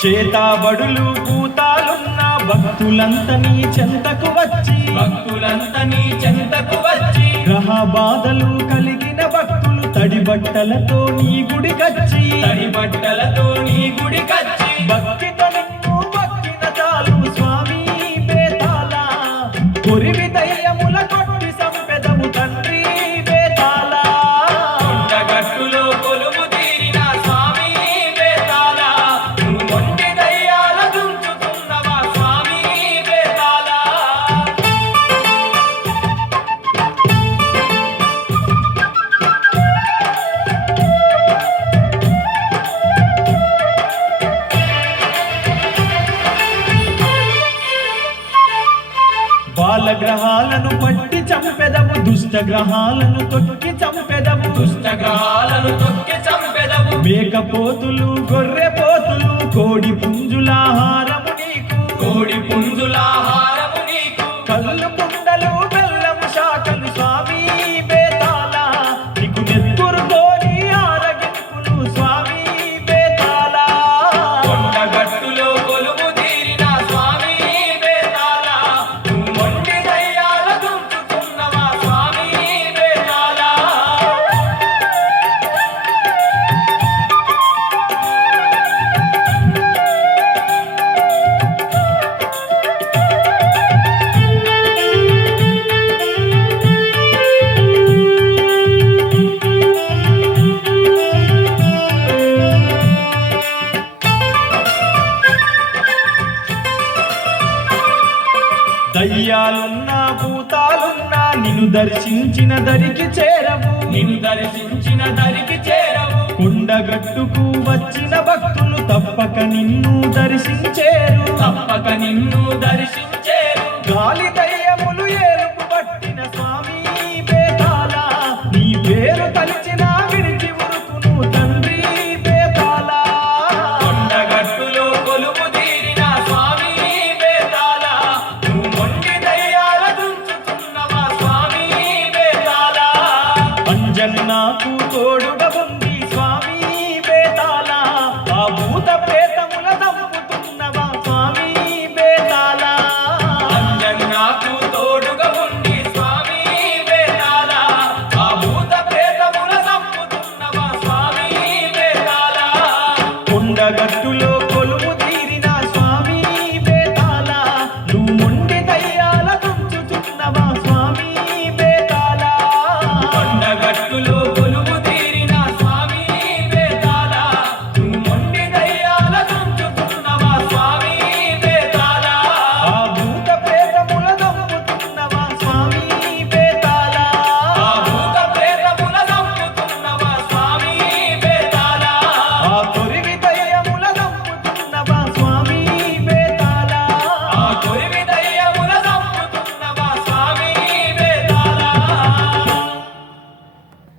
చేతాబడులు పూతాలున్న భక్తులంతా నీ చెంతకు వచ్చి గ్రహ బాధలు కలిగిన భక్తులు తడి బట్టలతో నీ గుడికచ్చి భక్తితో నిన్ను భక్తిన చాలు స్వామి బేతాళ కొరివి దయ్యముల కొట్టి సంపెదము తండ్రి బేతాళ కొండగట్టులో కొలువు తీరిన స్వామి బేతాళ నువ్వు మొండి దయ్యాల దుంచుతున్నవా స్వామి బేతాళ బాలగ్రహాలను పట్టి చంపెదము దుష్ట గ్రహాలను తొక్కి చంపెదము మేకపోతులు గొర్రె పోతులు కోడి పుంజులాహారము నీకు కళ్ళు కుండలు బెల్లము శాఖలు స్వామి బేతాళ నీకు నెత్తురుతోని ఆరగింపులు స్వామి బేతాళ కొండగట్టులో కొలువు తీరిన స్వామి బేతాళ నువ్వు మొండి దయ్యాల దుంచుతున్నవా స్వామి బేతాళ దయ్యాలున్నా భూతాలున్నా నిన్ను దర్శించిన దరికి చేరవు కొండగట్టుకు వచ్చిన భక్తులు తప్పక నిన్ను దర్శించేరు తప్పక నిన్ను దర్శించేరు గాలి